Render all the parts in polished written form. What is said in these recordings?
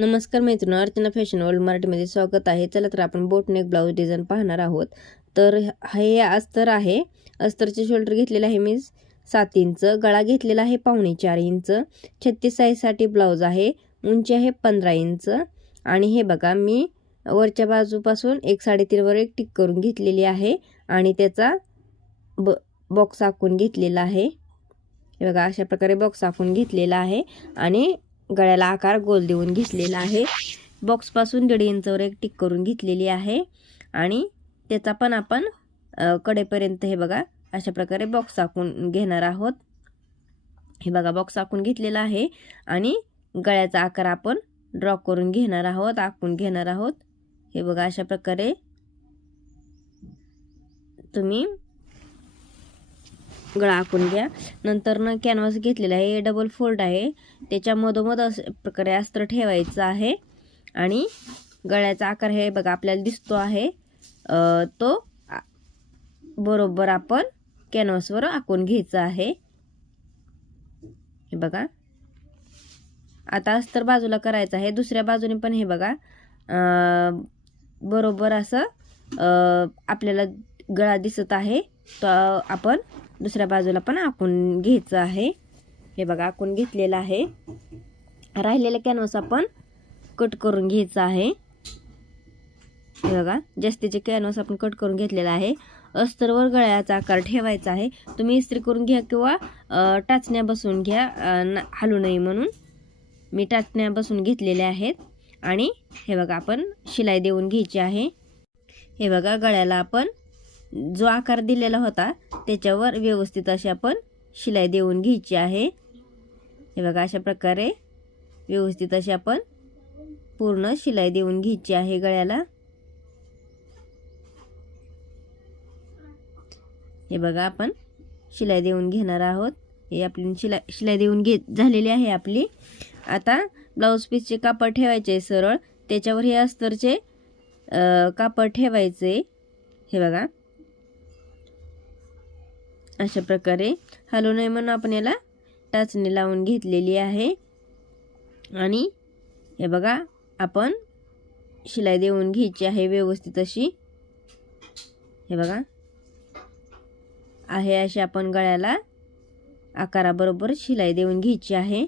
नमस्कार मैत्रिणी, Archana fashion world मराठीमध्ये स्वागत आहे. चला तर आपण बोटनेक ब्लाऊज डिझाईन पाहणार आहोत. तर हे अस्तर आहे. अस्तरचे शोल्डर घेतलेला आहे मी 7 इंच, गळा घेतलेला आहे 4.5 इंच, 36 साईजसाठी ब्लाऊज आहे, उंची आहे 15 इंच. आणि हे बघा मी वरच्या बाजूपासून 1.5 वर एक टिक करून घेतलेली आहे आणि त्याचा बॉक्स आखून घेतलेला आहे. हे बघा अशा प्रकारे बॉक्स आखून घेतलेला आहे आणि गळ्याला आकार गोल देऊन घेतलेला आहे. बॉक्सपासून 1.5 इंचवर एक टिक करून घेतलेली आहे आणि त्याचा पण आपण कडेपर्यंत हे बघा अशा प्रकारे बॉक्स आखून घेणार आहोत. हे बघा बॉक्स आखून घेतलेला आहे आणि गळ्याचा आकार आपण ड्रॉ करून घेणार आहोत, आखून घेणार आहोत. हे बघा अशा प्रकारे तुम्ही गळा आखून घ्या. नंतर कॅनव्हास घेतलेला आहे, डबल फोल्ड आहे, त्याच्या मधोमध अशा प्रकारे अस्तर ठेवायचं आहे आणि गळ्याचा आकार हे बघा आपल्याला दिसतो आहे तो बरोबर आपण कॅनव्हासवर आखून घ्यायचा आहे. हे बघा आता अस्तर बाजूला करायचं आहे. दुसऱ्या बाजूने पण हे बघा बरोबर असं आपल्याला गळा दिसत आहे, तो आपण दुसऱ्या बाजूला पण आखून घ्यायचं आहे. हे बघा आखून घेतलेलं आहे. राहिलेला कॅनव्हास आपण कट करून घ्यायचा आहे. हे बघा जास्तीचे कॅनव्हास आपण कट करून घेतलेला आहे. अस्तरवर गळ्याचा आकार ठेवायचा आहे. तुम्ही इस्त्री करून घ्या किंवा टाचण्या बसवून घ्या, हलू नये म्हणून. मी टाचण्या बसवून घेतलेल्या आहेत आणि हे बघा आपण शिलाई देऊन घ्यायची आहे. हे बघा गळ्याला आपण जो आकार दिलेला होता त्याच्यावर व्यवस्थित अशी आपण शिलाई देऊन घ्यायची आहे. हे बघा अशा प्रकारे व्यवस्थित अशी आपण पूर्ण शिलाई देऊन घ्यायची आहे गळ्याला. हे बघा आपण शिलाई देऊन घेणार आहोत. हे आपली शिलाई देऊन झालेली आहे आपली. आता ब्लाऊज पीसचे कापड ठेवायचे सरळ, त्याच्यावर हे अस्तरचे कापड ठेवायचे. हे बघा अशा प्रकारे हलू नये म्हणून आपण याला टाचणी लावून घेतलेली आहे आणि हे बघा आपण शिलाई देऊन घ्यायची आहे व्यवस्थित अशी. हे बघा आहे अशी आपण गळ्याला आकाराबरोबर शिलाई देऊन घ्यायची आहे.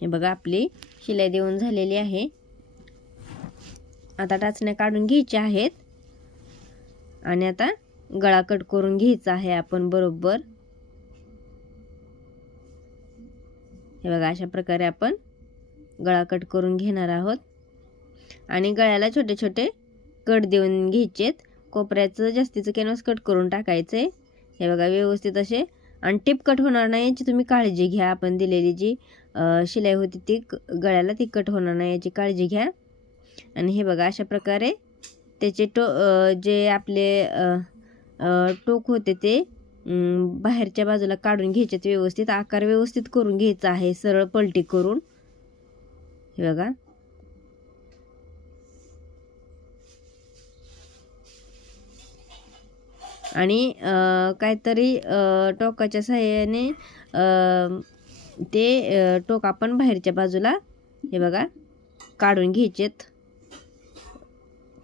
हे बघा आपली शिलाई देऊन झालेली आहे. आता टाचण्या काढून घ्यायच्या आहेत आणि आता गळा कट करून घ्यायचा आहे आपण बरोबर. हे बघा अशा प्रकारे आपण गळा कट करून घेणार आहोत आणि गळ्याला छोटे छोटे कट देऊन घ्यायचेत. कोपऱ्याचं जास्तीचं कॅनव्हास कट करून टाकायचे. हे बघा व्यवस्थित असे, आणि टिप कट होणार नाही याची तुम्ही काळजी घ्या. आपण दिलेली जी शिलाई होती ती गळ्याला ती कट होणार नाही याची काळजी घ्या. आणि हे बघा अशा प्रकारे त्याचे जे आपले टोक होते ते बाहेरच्या बाजूला काढून घ्यायचे. व्यवस्थित आकार व्यवस्थित करून घ्यायचा आहे, सरळ पलटी करून. हे बघा आणि काहीतरी टोकाच्या सहाय्याने ते टोक आपण बाहेरच्या बाजूला हे बघा काढून घ्यायचेत.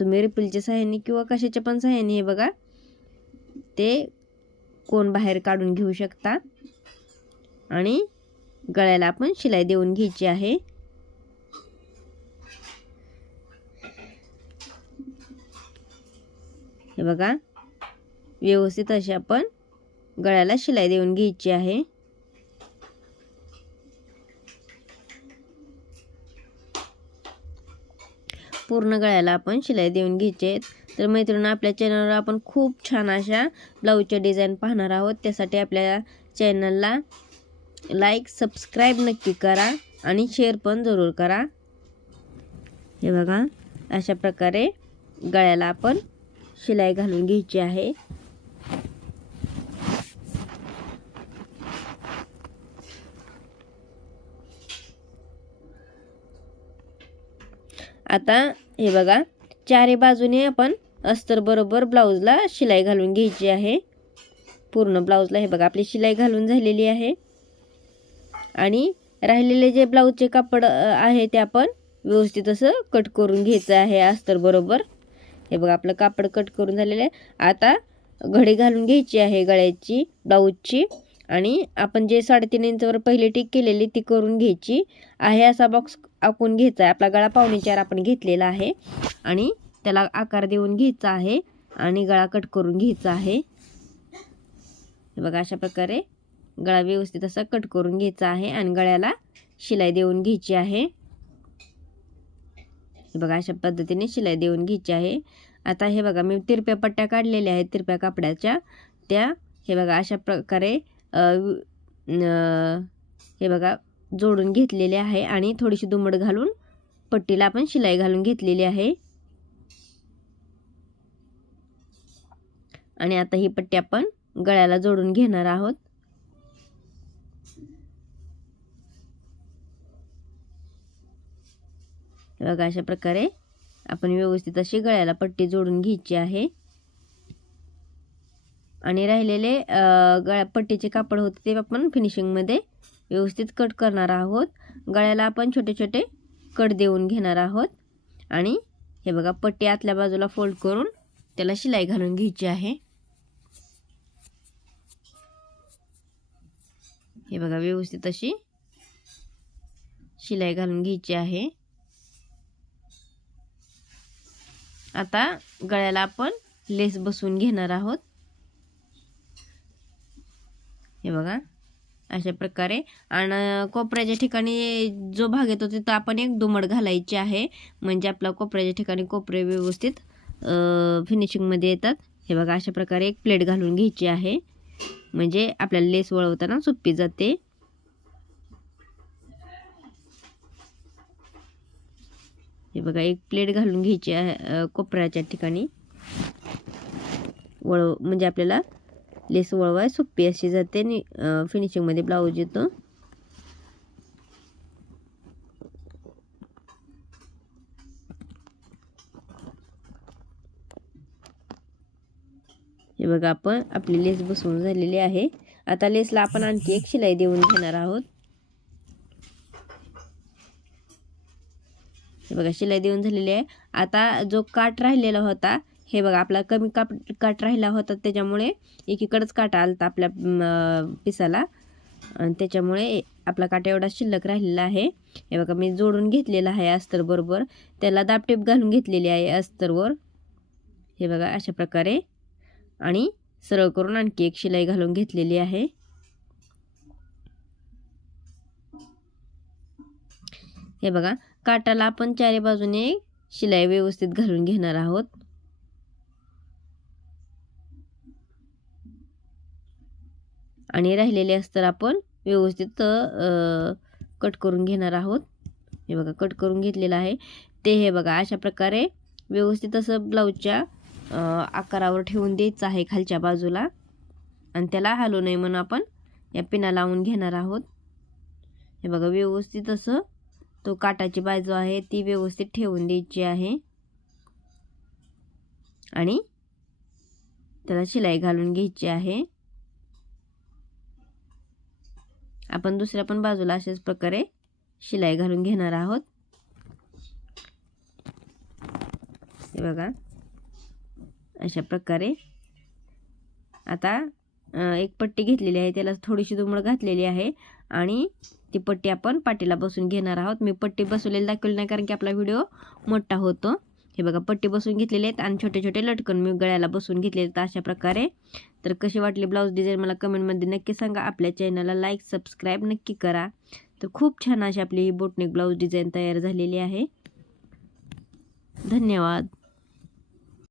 तुम्ही रिपलच्या सहाय्याने किंवा कशाच्या पण सहाय्याने हे बघा ते कोण बाहेर काढून घेऊ शकता आणि गळ्याला आपण शिलाई देऊन घ्यायची आहे. हे बघा व्यवस्थित अशी आपण गळ्याला शिलाई देऊन घ्यायची आहे. पूर्ण गळ्याला आपण शिलाई देऊन घ्यायचे. तर मैत्रिणी आपल्या चॅनलवर आपण खूप छान अशा ब्लाऊजच्या डिझाईन पाहणार आहोत. त्यासाठी आपल्या चॅनलला लाईक सबस्क्राईब नक्की करा आणि शेअर पण जरूर करा. हे बघा अशा प्रकारे गळ्याला आपण शिलाई घालून घ्यायची आहे. आता हे बघा चारी बाजूने आपण अस्तर बरोबर ब्लाऊजला शिलाई घालून घ्यायची आहे. पूर्ण ब्लाऊजला. हे बघा आपली शिलाई घालून झालेली आहे. आणि राहिलेले जे ब्लाऊजचे कापड आहे ते आपण व्यवस्थित असं कट करून घ्यायचं आहे अस्तर बरोबर. हे बघा आपलं कापड कट करून झालेलं आहे. आता घडी घालून घ्यायची आहे गळ्याची ब्लाऊजची. आणि आपण जे 3.5 इंचवर पहिली टिक केलेली ती करून घ्यायची आहे. असा बॉक्स आखून घ्यायचा आहे. आपला गळा 1.25 आपण घेतलेला आहे आणि त्याला आकार देऊन घ्यायचा आहे आणि गळा कट करून घ्यायचा आहे. हे बघा अशा प्रकारे गळा व्यवस्थित असा कट करून घ्यायचा आहे आणि गळ्याला शिलाई देऊन घ्यायची आहे. हे बघा अशा पद्धतीने शिलाई देऊन घ्यायची आहे. आता हे बघा मी तिरप्या पट्ट्या काढलेल्या आहेत तिरप्या कापडाच्या त्या. हे बघा अशा प्रकारे हे बघा जोडून घेतलेले आहे आणि थोडीशी दुमड घालून पट्टीला आपण शिलाई घालून घेतलेली आहे. आणि आता ही पट्टी आपण गळ्याला जोडून घेणार आहोत. बघा अशा प्रकारे आपण व्यवस्थित अशी गळ्याला पट्टी जोडून घ्यायची आहे. आणि राहिलेले पट्टीचे कापड होते ते आपण फिनिशिंगमध्ये व्यवस्थित कट करणार आहोत. गळ्याला आपण छोटे छोटे कट देऊन घेणार आहोत. आणि हे बघा पट्टी आतल्या बाजूला फोल्ड करून त्याला शिलाई घालून घ्यायची आहे. हे बघा व्यवस्थित अशी शिलाई घालून घ्यायची आहे. आता गळ्याला आपण लेस बसवून घेणार आहोत. हे बघा अशा प्रकारे. आणि कोपऱ्याच्या ठिकाणी जो भाग येतो तिथं आपण एक दुमड घालायची आहे म्हणजे आपला कोपऱ्याच्या ठिकाणी कोपरे व्यवस्थित फिनिशिंगमध्ये येतात. हे बघा अशा प्रकारे एक प्लेट घालून घ्यायची आहे म्हणजे आपल्याला लेस वळवताना सोपी जाते. हे बघा एक प्लेट घालून घ्यायची आहे कोपऱ्याच्या ठिकाणी म्हणजे आपल्याला लेस वळवाय सोपी अशी जाते आणि फिनिशिंगमध्ये ब्लाऊज येतो. हे बघा आपण आपली लेस बसवून झालेली आहे. आता लेसला आपण आणखी एक शिलाई देऊन घेणार आहोत. हे बघा शिलाई देऊन झालेली आहे. आता जो काट राहिलेला होता हे बघा आपला कमी काट राहिला होता त्याच्यामुळे एकीकडेच काटा आलता आपल्या पिसाला आणि त्याच्यामुळे आपला काटा एवढा शिल्लक राहिलेला आहे. हे बघा मी जोडून घेतलेला आहे अस्तर बरोबर. त्याला दाबटेप घालून घेतलेली आहे अस्तरवर. हे बघा अशा प्रकारे आणि सरळ करून आणखी एक शिलाई घालून घेतलेली आहे. हे बघा काटाला आपण चारी बाजूने शिलाई व्यवस्थित घालून घेणार आहोत. आणि राहिलेले अस्तर आपण व्यवस्थित कट करून घेणार आहोत. हे बघा कट करून घेतलेलं आहे ते. हे बघा अशा प्रकारे व्यवस्थित असं ब्लाऊजच्या आकारावर ठेवून द्यायचं आहे खालच्या बाजूला आणि त्याला हलवू नये म्हणून आपण या पिना लावून घेणार आहोत. हे बघा व्यवस्थित असं तो काटाची बाजू आहे ती व्यवस्थित ठेवून द्यायची आहे आणि त्याला शिलाई घालून घ्यायची आहे. आपण दुसऱ्या पण बाजूला अशाच प्रकारे शिलाई घालून घेणार आहोत. हे बघा अशा प्रकारे. आता एक पट्टी घेतलेली आहे त्याला थोडीशी दुमड घातलेली आहे आणि ती पट्टी आपण पाठीला बसून घेणार आहोत. मी पट्टी बसवलेली दाखवली नाही कारण की आपला व्हिडिओ मोठा होतो. हे बघा पट्टी बसून घेतलेले आहेत आणि छोटे छोटे लटकन मी गळ्याला बसून घेतलेले आहेत अशा प्रकारे. तर कशी वाटली ब्लाऊज डिझाईन मला कमेंटमध्ये नक्की सांगा. आपल्या चॅनलला लाईक सबस्क्राईब नक्की करा. तर खूप छान अशी आपली ही बोटनेक ब्लाऊज डिझाईन तयार झालेली आहे. धन्यवाद.